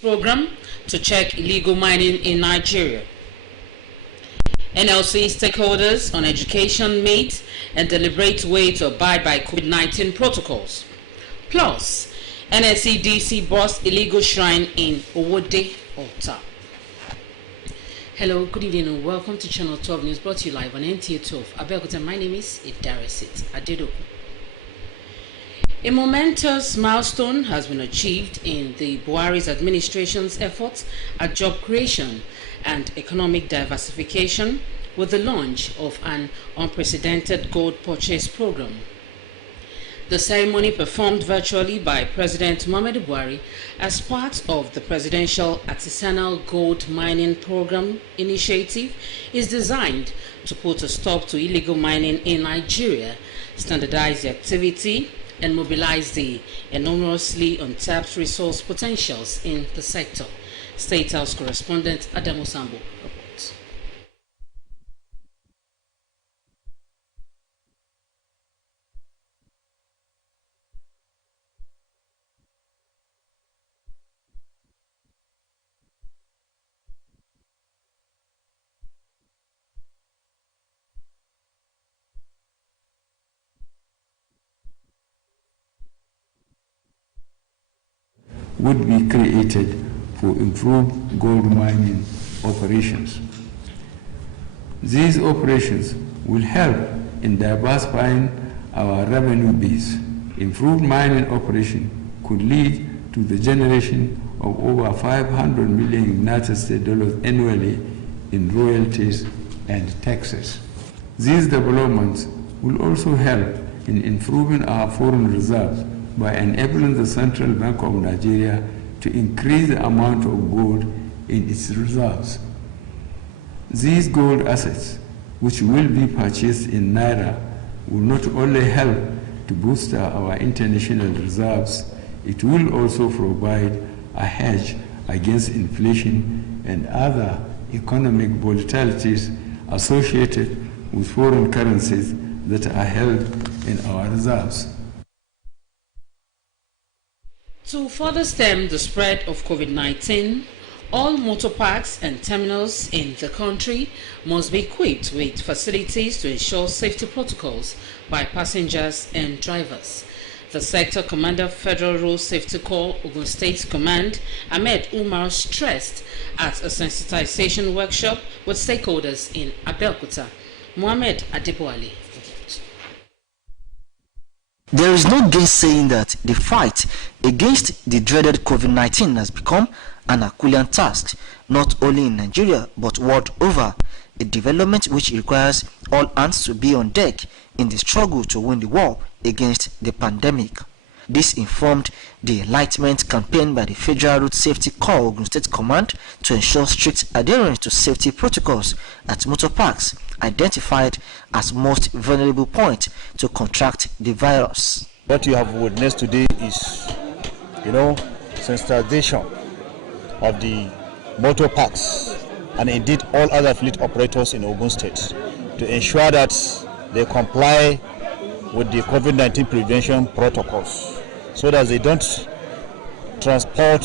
program to check illegal mining in Nigeria. NLC stakeholders on education meet and deliberate way to abide by COVID-19 protocols. Plus, NSCDC busts illegal shrine in Nta Abeokuta. Hello, good evening and welcome to Channel 12 News, brought to you live on Nta 12 Abeokuta. My name is Nta Abeokuta. A momentous milestone has been achieved in the Buhari's administration's efforts at job creation and economic diversification with the launch of an unprecedented gold purchase program. The ceremony, performed virtually by President Muhammadu Buhari as part of the Presidential Artisanal Gold Mining Program initiative, is designed to put a stop to illegal mining in Nigeria, standardize the activity, and mobilize the enormously untapped resource potentials in the sector. State House correspondent Adamu Sambo reports. Would be created for improved gold mining operations. These operations will help in diversifying our revenue base. Improved mining operation could lead to the generation of over 500 million United States dollars annually in royalties and taxes. These developments will also help in improving our foreign reserves by enabling the Central Bank of Nigeria to increase the amount of gold in its reserves. These gold assets, which will be purchased in Naira, will not only help to boost our international reserves, it will also provide a hedge against inflation and other economic volatilities associated with foreign currencies that are held in our reserves. To further stem the spread of COVID-19, all motor parks and terminals in the country must be equipped with facilities to ensure safety protocols by passengers and drivers. The Sector Commander, Federal Road Safety Corps, Ogun State Command, Ahmed Umar, stressed at a sensitization workshop with stakeholders in Abeokuta. Mohammed Adeboale. There is no gainsaying that the fight against the dreaded COVID-19 has become an Herculean task, not only in Nigeria but world over, a development which requires all hands to be on deck in the struggle to win the war against the pandemic. This informed the enlightenment campaign by the Federal Road Safety Corps Ogun State Command to ensure strict adherence to safety protocols at motor parks identified as most vulnerable point to contract the virus. What you have witnessed today is, sensitization of the motor parks and indeed all other fleet operators in Ogun State to ensure that they comply with the COVID-19 prevention protocols so that they don't transport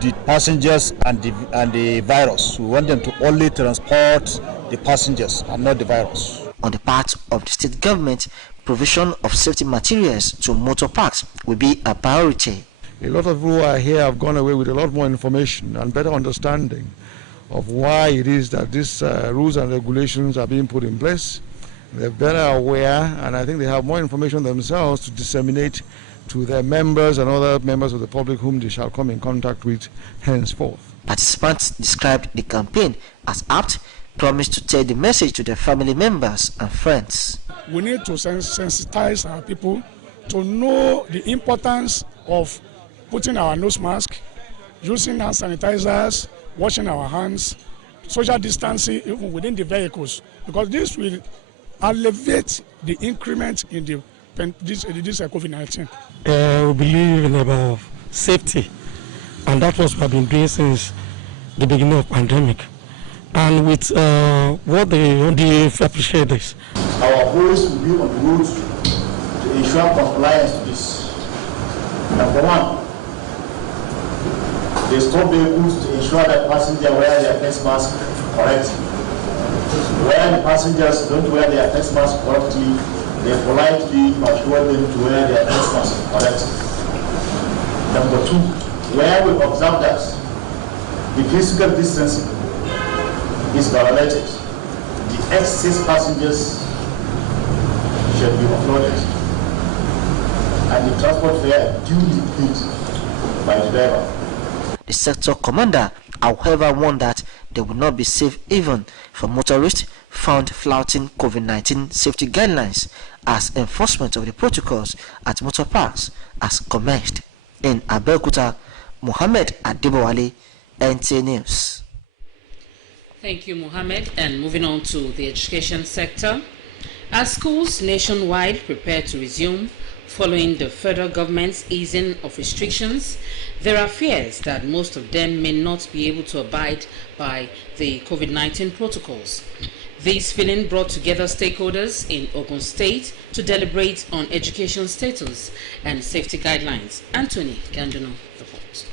the passengers and the virus. We want them to only transport the passengers and not the virus. On the part of the state government, provision of safety materials to motor parks will be a priority. A lot of people who are here have gone away with a lot more information and better understanding of why it is that these rules and regulations are being put in place. They're better aware, and I think they have more information themselves to disseminate to their members and other members of the public whom they shall come in contact with henceforth. Participants described the campaign as apt, promised to take the message to their family members and friends. We need to sensitize our people to know the importance of putting our nose mask, using hand sanitizers, washing our hands, social distancing even within the vehicles, because this will alleviate the increment in this COVID-19. We believe in about safety, and that's what we've been doing since the beginning of the pandemic. And with what they appreciate this. Our police will be on the road to ensure compliance to this. Number one, They stop vehicles to ensure that passengers wear their face mask correctly. Where the passengers don't wear their face mask correctly, they politely persuade them to wear their face mask correctly. Number two, where we observe that the physical distancing is violated, the excess passengers should be offloaded and the transport fare duly paid by the driver. The sector commander, however, warned that they will not be safe even for motorists found flouting COVID-19 safety guidelines as enforcement of the protocols at motor parks has commenced. In Abeokuta, Mohammed Adebowale, NTA News. Thank you, Mohammed. And moving on to the education sector. As schools nationwide prepare to resume following the federal government's easing of restrictions, there are fears that most of them may not be able to abide by the COVID-19 protocols. This feeling brought together stakeholders in Ogun State to deliberate on education status and safety guidelines. Anthony Ganduno reports.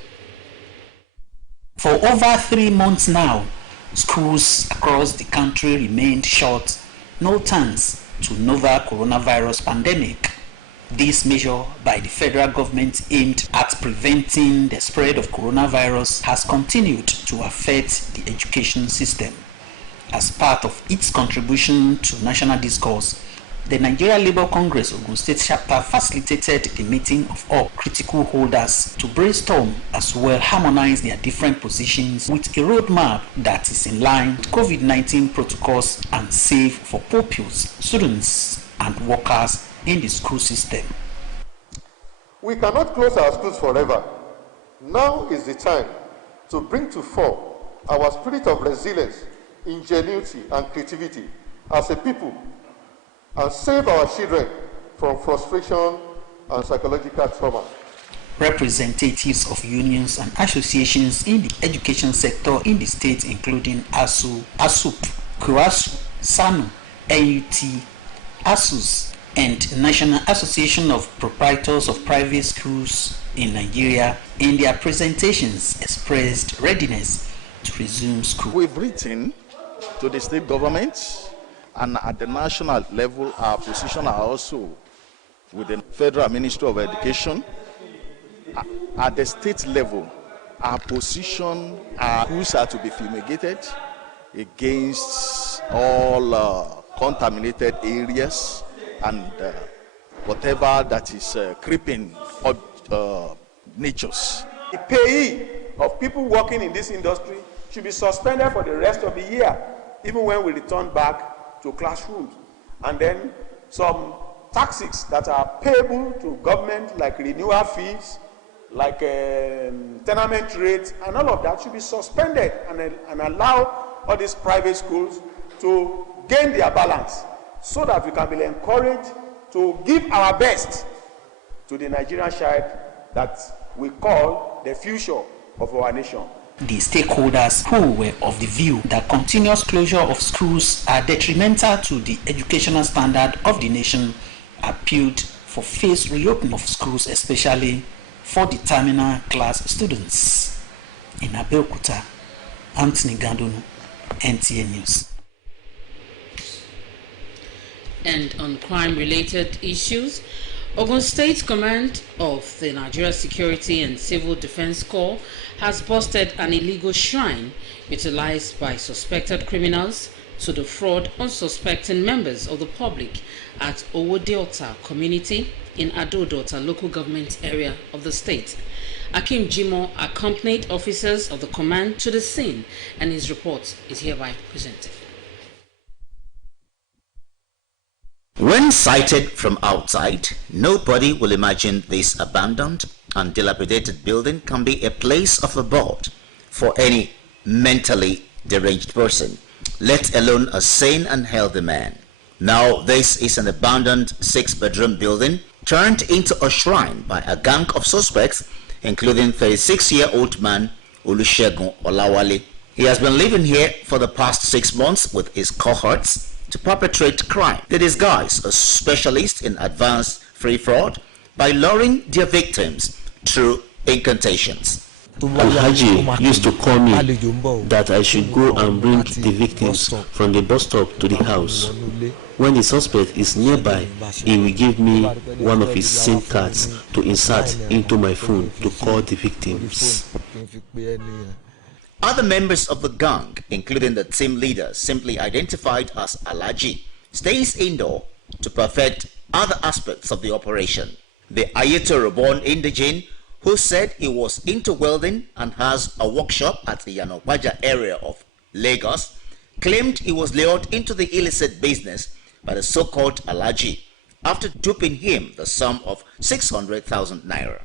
For over 3 months now, schools across the country remained shut, no thanks to novel coronavirus pandemic. This measure by the federal government aimed at preventing the spread of coronavirus has continued to affect the education system. As part of its contribution to national discourse, the Nigeria Labour Congress Ogun State chapter facilitated the meeting of all critical holders to brainstorm as well harmonize their different positions with a roadmap that is in line with COVID-19 protocols and safe for pupils, students, and workers in the school system. We cannot close our schools forever. Now is the time to bring to fore our spirit of resilience, ingenuity, and creativity as a people and save our children from frustration and psychological trauma. Representatives of unions and associations in the education sector in the state, including ASU, ASUP, KUASU, SANU, NUT, ASUS, and National Association of Proprietors of Private Schools in Nigeria, in their presentations expressed readiness to resume school. We've written to the state governments, and at the national level, our position are also with the Federal Ministry of Education. At the state level, our position schools are to be fumigated against all contaminated areas and whatever that is creeping natures. The pay of people working in this industry should be suspended for the rest of the year, even when we return back to classrooms. And then some taxes that are payable to government, like renewal fees, like tenement rates, and all of that should be suspended and allow all these private schools to gain their balance so that we can be encouraged to give our best to the Nigerian child that we call the future of our nation. The stakeholders who were of the view that continuous closure of schools are detrimental to the educational standard of the nation appealed for phased reopening of schools, especially for the terminal class students. In Abeokuta, Anthony Ganduno, NTA News. And on crime-related issues, Ogun State Command of the Nigeria Security and Civil Defense Corps has busted an illegal shrine utilized by suspected criminals to defraud unsuspecting members of the public at Owodeota community in Adodota local government area of the state. Akim Jimo accompanied officers of the command to the scene, and his report is hereby presented. When sighted from outside, nobody will imagine this abandoned and dilapidated building can be a place of abode for any mentally deranged person, let alone a sane and healthy man. Now this is an abandoned 6-bedroom building turned into a shrine by a gang of suspects, including 36-year-old man Olusegun Olawale. He has been living here for the past 6 months with his cohorts to perpetrate crime. They disguise a specialist in advanced free fraud by luring their victims through incantations. Alhaji used to call me that I should go and bring the victims from the bus stop to the house. When the suspect is nearby, he will give me one of his SIM cards to insert into my phone to call the victims. Other members of the gang, including the team leader simply identified as Alhaji, stays indoor to perfect other aspects of the operation. The Ayetoro-born indigene, who said he was into welding and has a workshop at the Yanopaja area of Lagos, claimed he was lured into the illicit business by the so-called Alhaji after duping him the sum of 600,000 naira.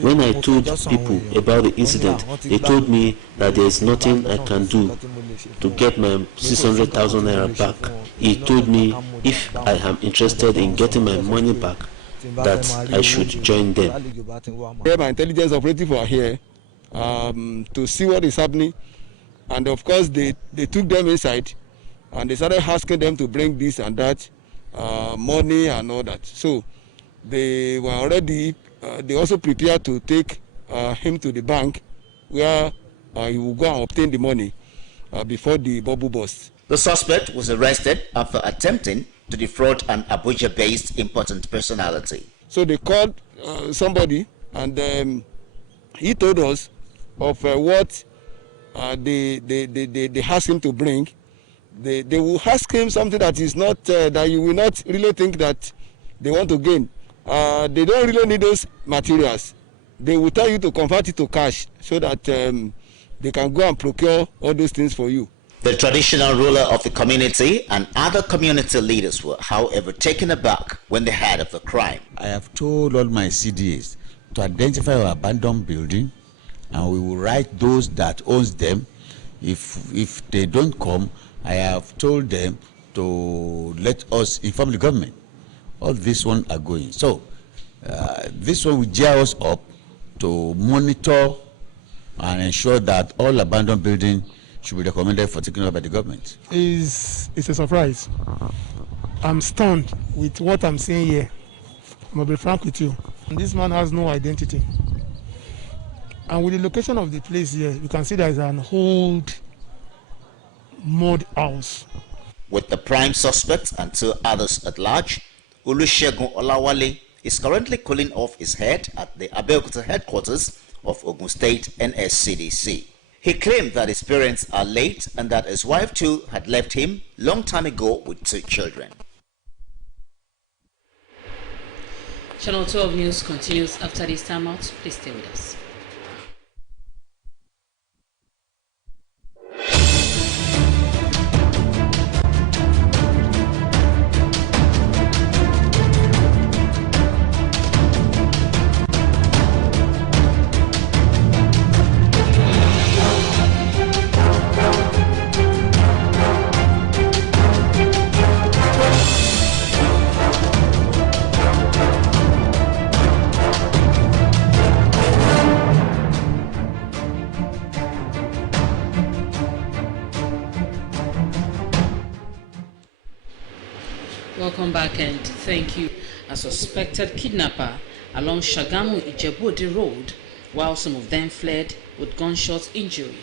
When I told people about the incident, they told me that there is nothing I can do to get my 600,000 naira back. He told me if I am interested in getting my money back, that I should join them. My intelligence operatives were here to see what is happening, and of course they took them inside and they started asking them to bring this and that, money and all that. So they were already, they also prepared to take him to the bank where he will go and obtain the money before the bubble burst. The suspect was arrested after attempting to defraud an Abuja-based important personality. So they called somebody and he told us of what they asked him to bring. They will ask him something that is not, that you will not really think that they want to gain. They don't really need those materials. They will tell you to convert it to cash so that they can go and procure all those things for you. The traditional ruler of the community and other community leaders were, however, taken aback when they heard of the crime. I have told all my CDAs to identify our abandoned building, and we will write those that owns them. If they don't come, I have told them to let us inform the government. All this one are going. So this one will gear us up to monitor and ensure that all abandoned buildings should be recommended for taking over by the government. It's a surprise. I'm stunned with what I'm seeing here. I'm going to be frank with you. This man has no identity. And with the location of the place here, you can see there is an old mud house. With the prime suspect and two others at large, Olusegun Olawale is currently cooling off his head at the Abeokuta headquarters of Ogun State NSCDC. He claimed that his parents are late and that his wife too had left him long time ago with 2 children. Channel 12 News continues after this time out. Please stay with us. Welcome back and thank you. A suspected kidnapper along Shagamu Ijebu Road, while some of them fled with gunshot injury.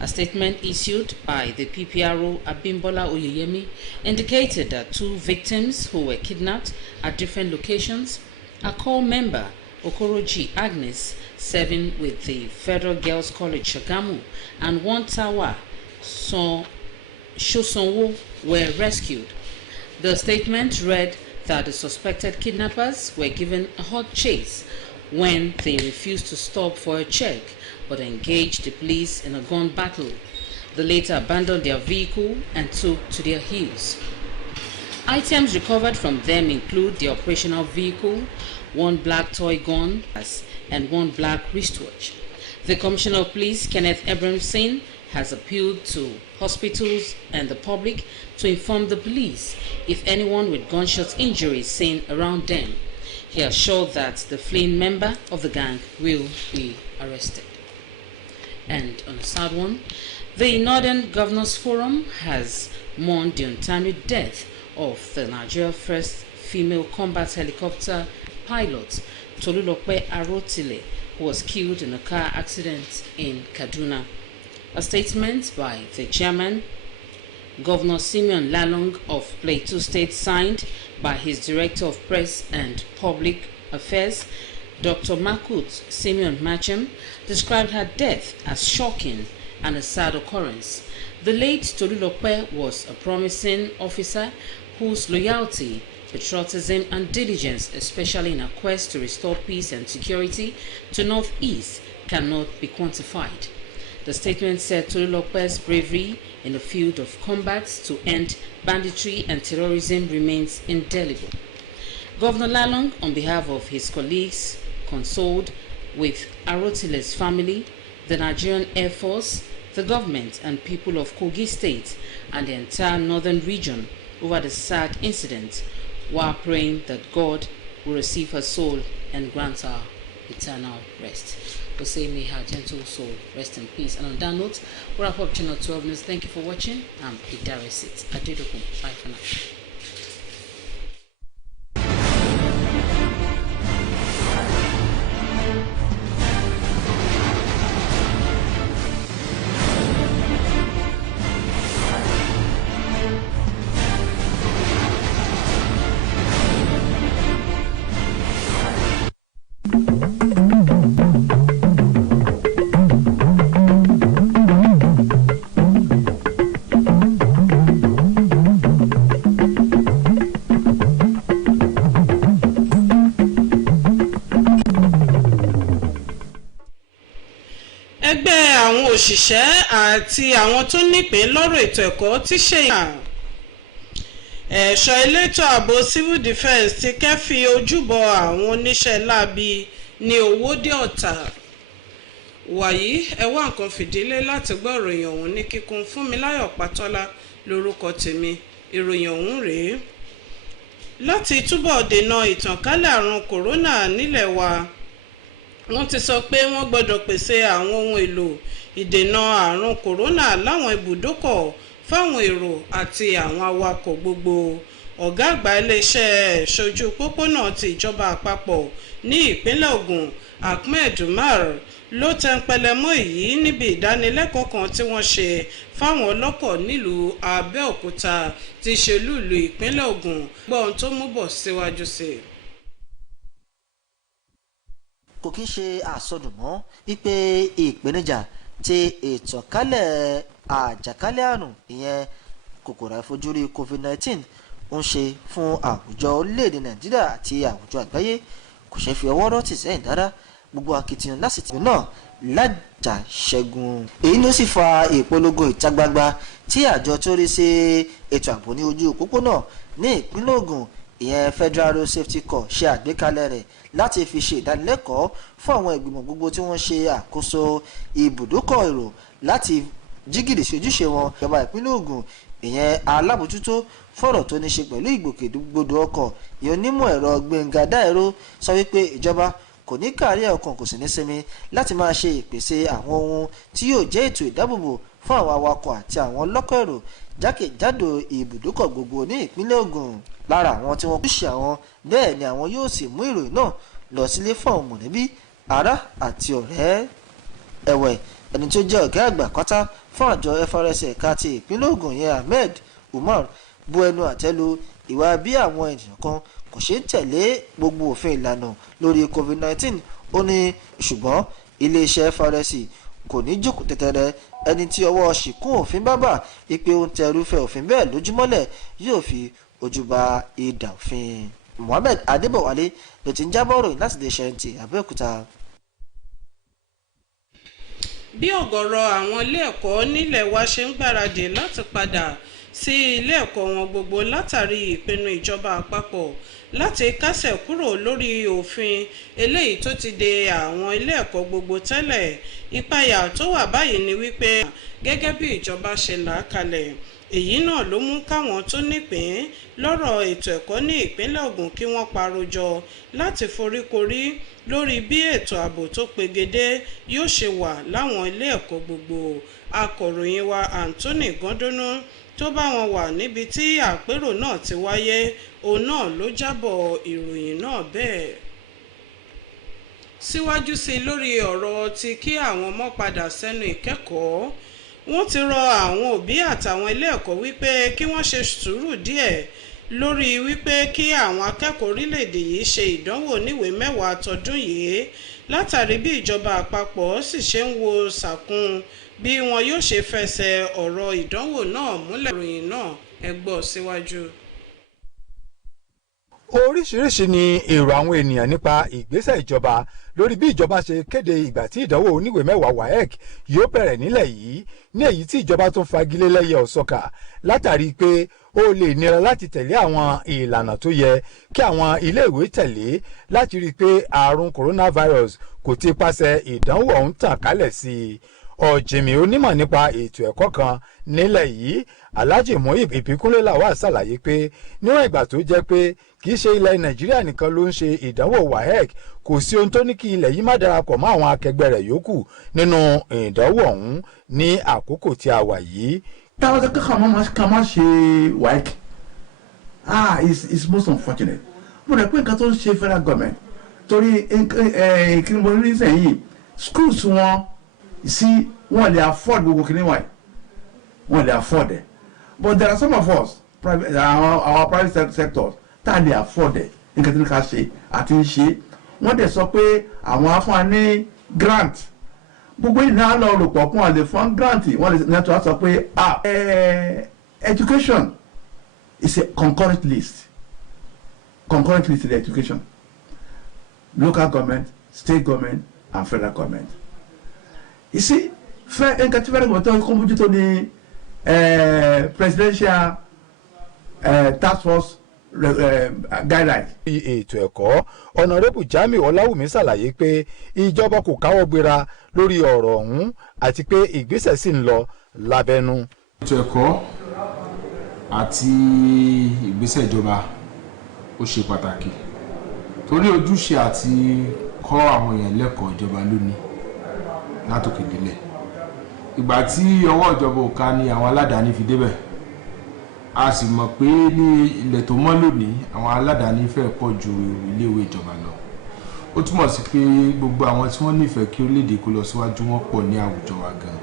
A statement issued by the PPRO Abimbola Oyeyemi indicated that 2 victims who were kidnapped at different locations are core member Okoroji Agnes, serving with the Federal Girls College Shagamu, and one Tawa Shosonwo were rescued. The statement read that the suspected kidnappers were given a hot chase when they refused to stop for a check but engaged the police in a gun battle. They later abandoned their vehicle and took to their heels. Items recovered from them include the operational vehicle, 1 black toy gun, and 1 black wristwatch. The Commissioner of Police, Kenneth Abramson, has appealed to hospitals and the public to inform the police if anyone with gunshot injuries seen around them. He assured that the fleeing member of the gang will be arrested. And on a sad one, the Northern Governors Forum has mourned the untimely death of the Nigeria's first female combat helicopter pilot, Tolulope Arotile, who was killed in a car accident in Kaduna. A statement by the chairman, Governor Simeon Lalong of Plateau State, signed by his Director of Press and Public Affairs, Dr. Makut Simeon Machem, described her death as shocking and a sad occurrence. The late Tolulope was a promising officer whose loyalty, patriotism and diligence, especially in her quest to restore peace and security to Northeast, cannot be quantified. The statement said Tolulope's bravery in the field of combat to end banditry and terrorism remains indelible. Governor Lalong, on behalf of his colleagues, consoled with Arotile's family, the Nigerian Air Force, the government and people of Kogi State and the entire northern region over the sad incident, while praying that God will receive her soul and grant her eternal rest. We say may her gentle soul rest in peace. And on that note, we'll wrap up Channel 12 News. Thank you for watching. I'm Nta Abeokuta. Bye for now. Ẹgbẹ́ àwọn òṣìṣẹ́ àti àwọn tó nípìn lọ́rọ̀ ètò ẹ̀kọ́ ti ṣe ẹ̀ṣọ́ elétò ààbò civil defence ti kẹ́fì ojúbọ àwọn oníṣẹ́ láabi ní Owódé Ọ̀tà. Wàyí ẹ wá nǹkan fìdílé láti gbọ́ ìròyìn ọ̀hún ní kíkún. Fúnmiláyọ̀ Pátọ́lá lórúkọ tèmi. Ìròyìn ọ̀hún rèé. Láti túbọ̀ dènà ìtànkálẹ̀ àrùn kòrónà nílẹ̀ wa, wọ́n ti sọ pé wọ́n gbọ́dọ̀ pèsè àwọn ohun èlò ìdènà àrùn kòrónà láwọn ibùdókọ̀ fáwọn èrò àti àwọn awakọ̀ gbogbo. Ọ̀gá àgbà iléeṣẹ́ ìṣojú pópónà ti ìjọba àpapọ̀ ní ìpínlẹ̀ Ògùn, Ahmed Umar, ló tẹnpẹlẹ mọ́ èyí níbi ìdánilẹ́kọ̀ọ́ kan tí wọ́n ṣe fáwọn ọlọ́kọ̀ nílùú Abẹ́òkúta tí ṣe lùlù ìpínlẹ̀ Ògùn. Gbọ́ ohun tó mú bọ̀ síwájú sí i. Kò kí ń ṣe àsọdùnmọ́ wípé ìpèníjà ti ìtànkálẹ̀ àjàkálẹ̀ àrùn ìyẹn kòkòrò àìfojúrí COVID-19 ń ṣe fún àwùjọ orílẹ̀-èdè Nàìjíríà àti àwùjọ àgbáyé kò ṣe fi ọwọ́ rọ́ tì sẹ́yìn dáadáa. Gbogbo akitiyan lásìkò náà lájà ṣẹ́gun. Èyí ló sì fa ìpolongo ìta gbangba tí àjọ tó rí sí ètò ààbò ní ojú òpópónà ní ìpínlẹ̀ Ògùn ìyẹn Federal Road Safety Corps ṣe àgbékalẹ̀ rẹ̀ láti fi ṣe ìdánilẹ́kọ̀ọ́ fún àwọn ìgbìmọ̀ gbogbo tí wọ́n ṣe àkóso ibùdókọ̀ èrò láti jígìrì sí ojúṣe wọn. Ìjọba ìpínlẹ̀ Ògùn ìyẹn alábòjútó fọ̀rọ̀ tó ní ṣe pẹ̀lú ìgbòkègbodò ọkọ̀ ìyẹn onímọ̀ ẹ̀rọ Gbénga Dáìró sọ wípé ìjọba kò ní kárí ọkàn kò sì ní sinmi láti máa ṣe ìpèsè àwọn ohun tí yóò jẹ́ ètò ìdáàbòbò fún àwọn awakọ̀ àti àwọn ọlọ́kọ̀ èrò jákèjádò ibùdókọ̀ gbogbo ní ìpínlẹ̀ Ògùn. Lára àwọn tí wọ́n kú ṣe àwọn bẹ́ẹ̀ ni àwọn yóò sì mú ìròyìn náà lọ sílé fún àwọn mọ̀lẹ́bí, ará àti ọ̀rẹ́. Ẹ̀wẹ̀, ẹni tó jẹ́ ọ̀gá àgbà pátá fún àjọ FRS ẹ̀ka ti ìpínlẹ̀ Ògùn yẹn Ahmed Umar bu ẹnu àtẹ́ lu ìwà bí àwọn ènìyàn kan kò ṣe ń tẹ̀lé gbogbo òfin ìlànà lórí COVID-19. Ó ní ṣùgbọ́n iléeṣẹ́ FRS kò ní jókòó tẹ́tẹ́rẹ́. Ẹni tí ọwọ́ ṣìkún òfin bá bà ipe ó ń tẹ irúfẹ́ òfin bẹ́ẹ̀ lójúmọ́lẹ̀ yóò fi ojú ba idà òfin. Mohammed Adébọ̀wálé ló ti ń jábọ̀ ròyìn láti iléeṣẹ́ Nta Abeokuta. Bí ọ̀gọ̀rọ̀ àwọn ilé ẹ̀kọ́ nílẹ̀ wa ṣe ń gbáradì láti padà sí ilé ẹ̀kọ́ wọn gbogbo látàrí ìpinnu ìjọba àpapọ̀ láti kásẹ̀ kúrò lórí òfin eléyìí tó ti de àwọn ilé ẹ̀kọ́ gbogbo tẹ́lẹ̀. Ìpayà tó wà báyìí ni wípé gẹ́gẹ́ bí ìjọba ṣe là á kalẹ̀, èyí náà ló mú káwọn tó nípìn lọ́rọ̀ ètò ẹ̀kọ́ ní ìpínlẹ̀ Ògùn kí wọ́n parojọ láti foríkorí lórí bí ètò ààbò tó pegedé yóò ṣe wà láwọn ilé ẹ̀kọ́ gbogbo. Akọ̀ròyìn wa Anthony Gondonu tó bá wọn wà níbi tí àpérò náà ti wáyé, òun náà ló jábọ̀ ìròyìn náà bẹ́ẹ̀. síwájú sí i lórí ọ̀rọ̀ ti kí àwọn ọmọ padà sẹ́nu ìkẹ́kọ̀ọ́. Wọ́n ti rọ àwọn òbí àtàwọn ilé ẹ̀kọ́ wípé kí wọ́n ṣe sùúrù díẹ̀ lórí wípé kí àwọn akẹ́kọ̀ọ́ orílẹ̀-èdè yìí ṣe ìdánwò níwèé mẹ́wàá tọdún yìí látàrí bí ìjọba àpapọ̀ sì ṣe ń wo sàkún bí wọn yóò ṣe fẹsẹ̀ ọ̀rọ̀ ìdánwò náà múlẹ̀. Ìròyìn náà ẹ gbọ́ síwájú. Oríṣiríṣi ni èrò àwọn ènìyàn nípa ìgbésẹ̀ ìjọba lórí bí ìjọba ṣe kéde ìgbà tí ìdánwò oníwèé mẹ́wàá WAEC yóò bẹ̀rẹ̀ nílẹ̀ yìí ní èyí tí ìjọba tún fagilé lẹ́yẹ ọ̀sọ́kà látàrí pé ó lè nira láti tẹ̀lé àwọn ìlànà tó yẹ kí àwọn iléèwé tẹ̀lé láti rí i pé àrùn coronavirus kò ti pàṣẹ ìdánwò ọ̀hún tàn kálẹ̀ sí i. Ọ̀jìnmí onímọ̀ nípa ètò ẹ̀kọ́ kan nílẹ̀ yìí Alhaji Muhib Ìbíkúnlé Lawal ṣàlàyé pé níwọ̀n ìgbà tó jẹ́ pé kì í ṣe ilẹ̀ Nàìjíríà nìkan ló ń ṣe ìdánwò WAEC kò sí ohun tó ní kí ilẹ̀ yìí má darapọ̀ mọ́ àwọn akẹgbẹ́ rẹ̀ yòókù nínú ìdánwò ọ̀hún ní àkókò tí a wà yìí. táwọn akẹ́kọ̀ọ́ ká má ṣe WAEC it's most unfortunate. mo rẹ̀ pé nǹkan tó ń ṣe federal government torí kí ni mo rí sẹ́yìn schools wọn sí wọn lè afford gbogbo kí ni wọ̀nyí wọn lè afford it but there are some of us our private sectors tá a lè afford it nǹkan tí ní ká ṣe àti ń ṣe wọ́n dẹ̀ sọ pé àwọn afọ́n ní grant gbogbo yìí náà lọ rò pọ̀ fún àlè fún grant wọ́n lè nẹ́tọ́ sọ pé education is a concurrent list in education local government state government and federal government. You see nǹkan tí federal government tó kọ́ mójútó ní presidential task force guidelines. Ètò ẹ̀kọ́ Honorable Jamiu Ọláwùmí ṣàlàyé pé ìjọba kò káwọ́ gbéra lórí ọ̀rọ̀ ọ̀hún àti pé ìgbésẹ̀ sì ń lọ lábẹ́nú. Ètò ẹ̀kọ́ àti ìgbésẹ̀ ìjọba ó ṣe pàtàkì torí ojúṣe àti kọ́ àwọn èèyàn lẹ́kọ̀ọ́ ìjọba lónìí látòkè délẹ̀. Ìgbà tí ọwọ́ ìjọba ò ká ní àwọn aládàáni fi débẹ̀ a sì mọ̀ pé ní ilẹ̀ tó mọ́ lónìí àwọn aládàáni fẹ́ pọ̀ ju iléèwé ìjọba lọ. Ó túmọ̀ sí pé gbogbo àwọn tí wọ́n nífẹ̀ẹ́ kí orílẹ̀-èdè kó lọ síwájú wọn pọ̀ ní àwùjọ wa gan.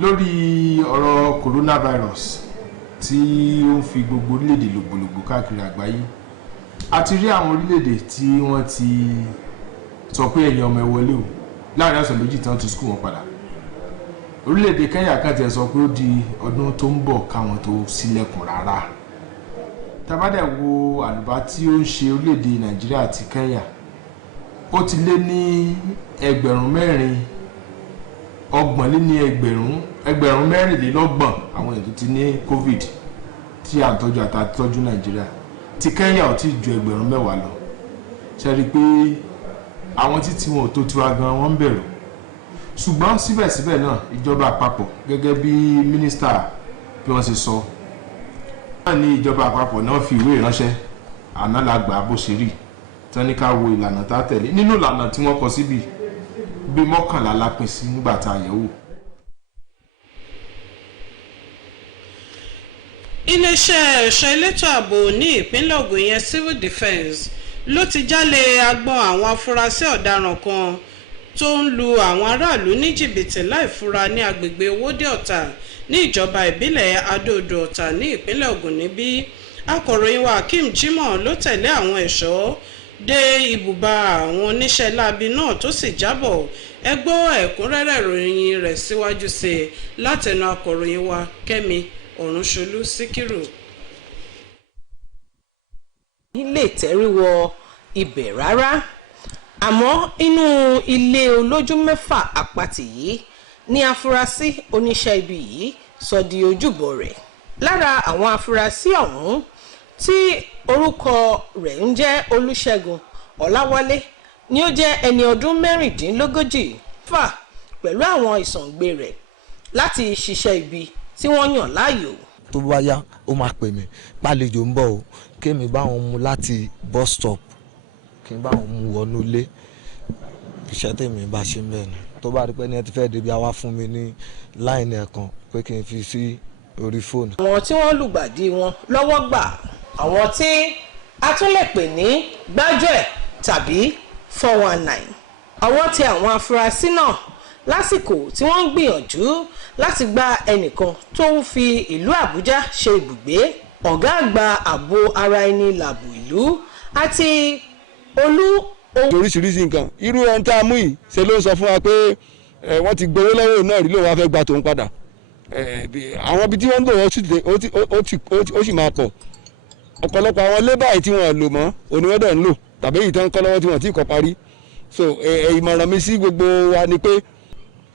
Lórí ọ̀rọ̀ coronavirus tí ó ń fi gbogbo orílẹ̀-èdè lògbòlògbò káàkiri àgbáyé a ti rí àwọn orílẹ̀-èdè tí wọ́n ti sọ pé ẹ̀yin ọmọ ẹ wọlé o láàrin ọ̀sẹ̀ méjì tán ti skul wọn padà. Orílẹ̀-èdè Kenya kan ti sọ pé ó di ọdún tó ń bọ̀ káwọn tó ṣílẹ̀kùn rárá. Tabadẹ̀ wo àlùbá tí ó ń ṣe orílẹ̀-èdè Nàìjíríà àti Kenya ó ti lé ní ẹgbẹ̀rún mẹ́rìnlélọ́gbọ̀n àwọn èèyàn tó ti ní COVID tí à ń tọ́jú àtàtọ́jú Nàìjíríà ti Kenya ò tí ju ẹgbẹ̀rún 10 lọ. Ṣe rí i pé àwọn títí wọn ò tó tiwa gan wọ́n ń bẹ̀rù. Ṣùgbọ́n síbẹ̀síbẹ̀ náà ìjọba àpapọ̀ gẹ́gẹ́ bí mínísítà bí wọ́n ṣe sọ náà ní ìjọba àpapọ̀ náà fi ìwé ìránṣẹ́ àná la gbà bó ṣe rí tán ní ká wo ìlànà tá a tẹ̀lé nínú ìlànà tí wọ́n kọ síbi bí 11 la pín sí nígbà tá a yẹ̀wò. Iléeṣẹ́ ẹ̀ṣọ́ elétò ààbò ní ìpínlẹ̀ Ògùn yẹn Civil Defence ló ti jálẹ̀ agbọn àwọn afurasí ọ̀daràn kan tó ń lu àwọn aráàlú ní jìbìtì láìfura ní agbègbè Owódé Ọ̀tà ní ìjọba ìbílẹ̀ Adó-Odò Ọ̀tà ní ìpínlẹ̀ Ògùn níbí. Akọ̀ròyìn wa Akeem Jimoh ló tẹ̀lé àwọn ẹ̀ṣọ́ dé ibùba àwọn oníṣẹ́ láabi náà tó sì jábọ̀. Ẹ gbọ́ ẹ̀kúnrẹ́rẹ́ ìròyìn rẹ̀ síwájú sí i látẹnu akọ̀ròyìn wa Kẹ́mi Ọ̀rúnṣolú Síkírù. Ilé ìtẹ́ríwọ ibẹ̀ rárá àmọ́ inú ilé olójú mẹ́fà àpatì yìí ní afurasí oníṣẹ́ ibi yìí sọ di ojúbọ rẹ̀. Lára àwọn afurasí ọ̀hún tí orúkọ rẹ̀ ń jẹ́ Olúṣẹ́gun Ọláwálé ni ó jẹ́ ẹni ọdún 36 fà pẹ̀lú àwọn ìsọ̀ǹgbé rẹ̀ láti ṣiṣẹ́ ibi tí wọ́n yàn láàyò. Tó bá yá ó máa pè mí pálejò ń bọ̀ o kémi bá wọn mú láti bus stop kí n bá wọn mú wọnú ilé iṣẹ́ tèmi bá ṣe ń bẹ̀ ni tó bá rí pé ní ẹ ti fẹ́ débi àwa fún mi ní láìní ẹ̀kan pé kí n fi sí orí fóònù. Àwọn tí wọ́n lùgbàdì wọn lọ́wọ́ gbà àwọn tí a tún lè pè ní gbájúẹ̀ tàbí 419 ọwọ́ tẹ àwọn afurasí náà lásìkò tí wọ́n ń gbìyànjú láti gba ẹnìkan tó ń fi ìlú Àbújá ṣe ibùgbé. Ọ̀gá àgbà ààbò ara ẹni làbò ìlú àti oríṣiríṣi nǹkan irú ẹni tá a mú yìí ṣe ló ń sọ fún wa pé wọ́n ti gbowó lọ́wọ́ náà rí lóun wá fẹ́ gba tòun padà. Àwọn ibi tí wọ́n ń lò ó sì máa pọ̀. Ọ̀pọ̀lọpọ̀ àwọn lébà tí wọ́n lò mọ́ oníwẹ́dẹ̀ ń lò tàbí èyí tó ń kọ́ lọ́wọ́ tí wọ́n ti kọ́ parí. So ìmọ̀ràn mi sí gbogbo wa ni pé.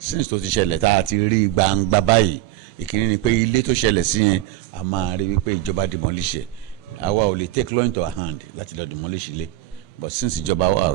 Since tó ti ṣẹlẹ̀ tá a ti rí gbangba báyìí ìkíní ni pé ilé tó ṣẹlẹ̀ sí yẹn a máa rí wípé ìjọba demolish ẹ̀ àwa ò lè take law into our hand láti lọ demolish ilé but since ìjọba wà